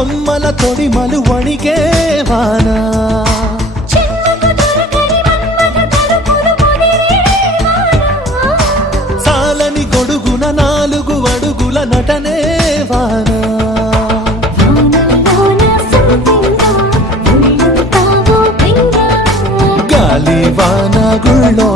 కొమ్మల తొడిమలు వణికే వానా సాలని గొడుగున 4 అడుగుల నటనే వానా గాలి వాన గుళ్ళో